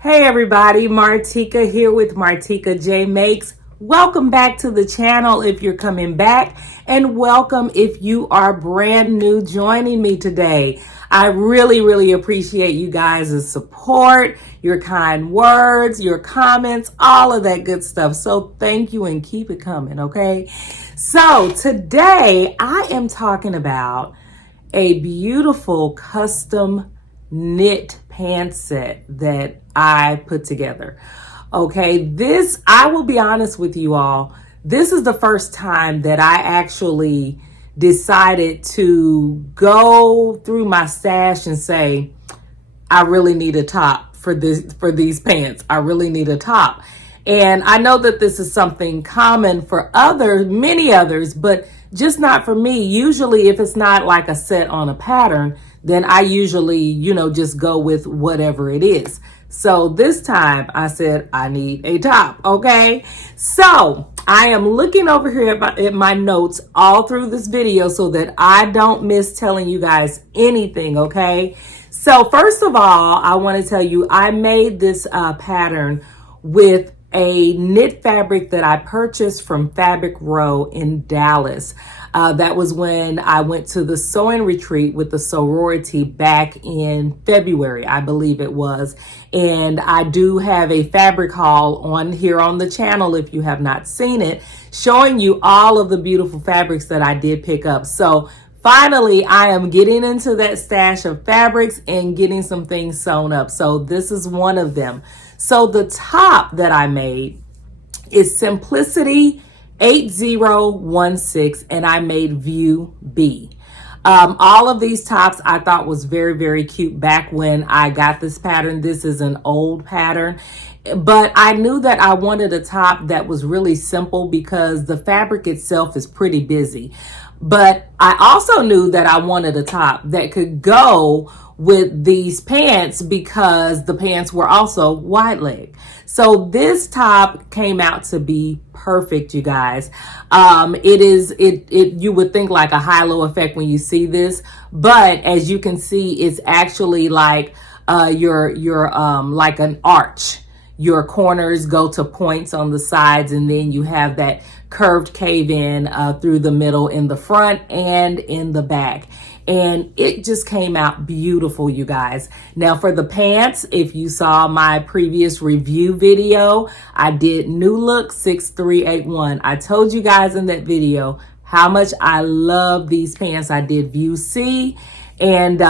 Hey everybody, Martika here with Martika J Makes. Welcome back to the channel if you're coming back, and welcome if you are brand new joining me today. I really appreciate you guys' support, your kind words, your comments, all of that good stuff. So thank you and keep it coming, okay? So today I am talking about a beautiful custom knit pant set that I put together. Okay, I will be honest with you all, this is the first time that I actually decided to go through my stash and say, I really need a top for these pants. I really need a top. And I know that this is something common for many others, but just not for me. Usually if it's not like a set on a pattern, then I usually, just go with whatever it is. So this time I said, I need a top. Okay. So I am looking over here at my notes all through this video so that I don't miss telling you guys anything. Okay. So first of all, I want to tell you, I made this pattern with a knit fabric that I purchased from Fabric Row in Dallas. That was when I went to the sewing retreat with the sorority back in February, I believe it was. And I do have a fabric haul on here on the channel if you have not seen it, showing you all of the beautiful fabrics that I did pick up. So finally, I am getting into that stash of fabrics and getting some things sewn up. So this is one of them. So the top that I made is Simplicity 8016, and I made View B. All of these tops I thought was very cute back when I got this pattern. This is an old pattern, but I knew that I wanted a top that was really simple because the fabric itself is pretty busy. But I also knew that I wanted a top that could go with these pants because the pants were also wide leg. So this top came out to be perfect, you guys. You would think like a high-low effect when you see this, but as you can see, it's actually like like an arch. Your corners go to points on the sides, and then you have that curved cave in through the middle in the front and in the back. And it just came out beautiful, you guys. Now for the pants, if you saw my previous review video, I did New Look 6381. I told you guys in that video how much I love these pants. I did View C, and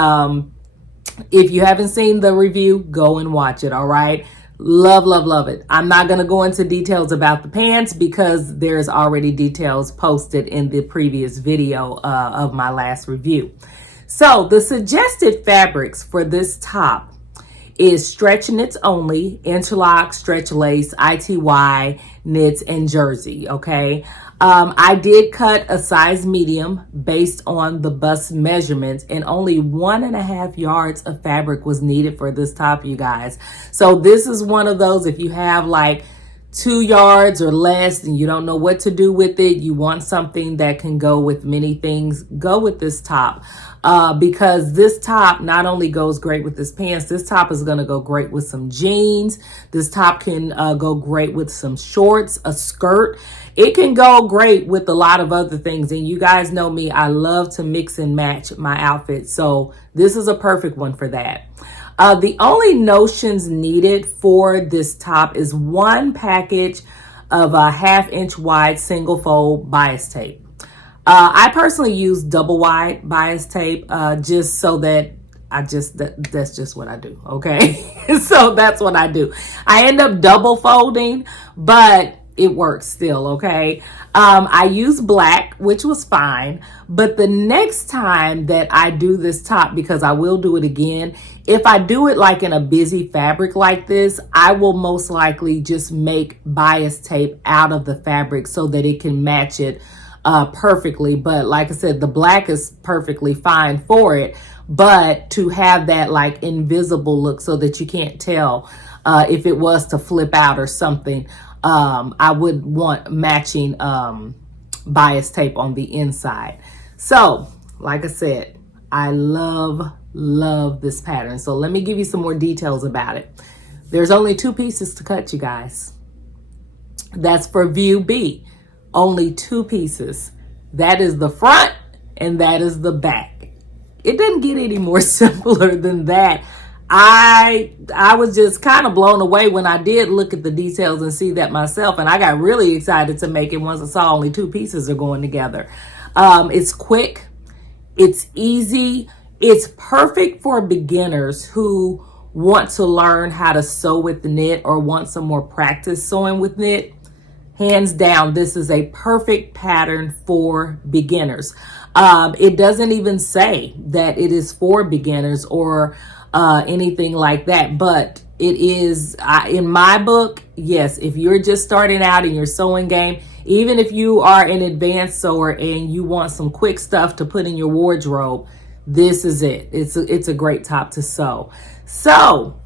if you haven't seen the review, go and watch it, all right? Love it. I'm not going to go into details about the pants because there's already details posted in the previous video of my last review. So the suggested fabrics for this top is stretch knits only, interlock, stretch lace, ITY knits, and jersey. Okay. I did cut a size medium based on the bust measurements, and only 1.5 yards of fabric was needed for this top, you guys. So this is one of those, if you have like 2 yards or less and you don't know what to do with it, you want something that can go with many things, go with this top. Because this top not only goes great with this pants, this top is going to go great with some jeans. This top can go great with some shorts, a skirt. It can go great with a lot of other things. And you guys know me, I love to mix and match my outfits. So this is a perfect one for that. The only notions needed for this top is one package of a 1/2 inch wide single fold bias tape. I personally use double wide bias tape just so that that's just what I do. Okay. So that's what I do. I end up double folding, but it works still. Okay. I use black, which was fine. But the next time that I do this top, because I will do it again, if I do it like in a busy fabric like this, I will most likely just make bias tape out of the fabric so that it can match it perfectly. But like I said, the black is perfectly fine for it, but to have that like invisible look so that you can't tell if it was to flip out or something, I would want matching bias tape on the inside. So like I said, I love love this pattern. So let me give you some more details about it. There's only 2 pieces to cut, you guys. That's for view B. Only 2 pieces. That is the front and that is the back. It doesn't get any more simpler than that. I was just kind of blown away when I did look at the details and see that myself, and I got really excited to make it once I saw only 2 pieces are going together. It's quick, it's easy, it's perfect for beginners who want to learn how to sew with knit or want some more practice sewing with knit. Hands down, this is a perfect pattern for beginners. It doesn't even say that it is for beginners or anything like that, but it is, in my book, yes, if you're just starting out in your sewing game, even if you are an advanced sewer and you want some quick stuff to put in your wardrobe, this is it. It's a great top to sew. So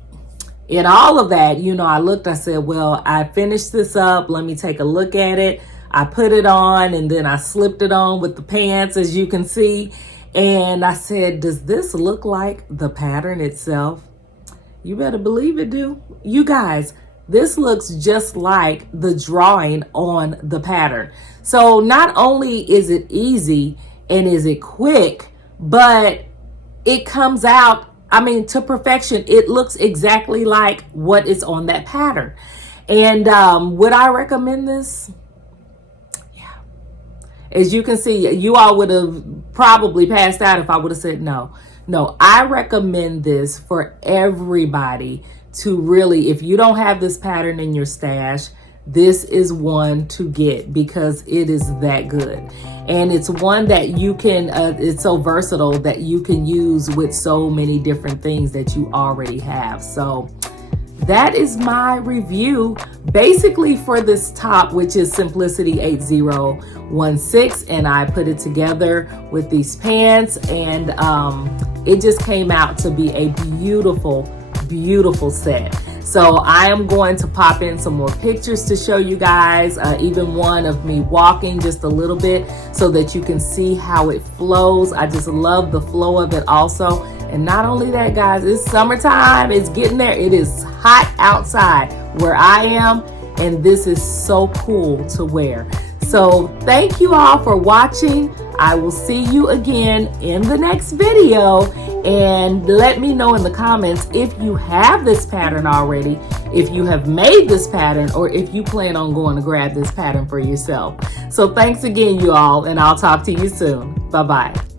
in all of that, you know, I said, well, I finished this up. Let me take a look at it. I put it on and then I slipped it on with the pants, as you can see. And I said, does this look like the pattern itself? You better believe it do. You guys, this looks just like the drawing on the pattern. So not only is it easy and is it quick, but it comes out, I mean, to perfection. It looks exactly like what is on that pattern. And would I recommend this? Yeah. As you can see, you all would have probably passed out if I would have said no. No, I recommend this for everybody to really, if you don't have this pattern in your stash, this is one to get because it is that good. And it's one that you can, it's so versatile that you can use with so many different things that you already have. So that is my review basically for this top, which is Simplicity 8016. And I put it together with these pants, and it just came out to be a beautiful, beautiful set. So I am going to pop in some more pictures to show you guys, even one of me walking just a little bit so that you can see how it flows. I just love the flow of it also. And not only that, guys, it's summertime. It's getting there. It is hot outside where I am, and this is so cool to wear. So thank you all for watching. I will see you again in the next video, and let me know in the comments if you have this pattern already, if you have made this pattern, or if you plan on going to grab this pattern for yourself. So thanks again, you all, and I'll talk to you soon. Bye-bye.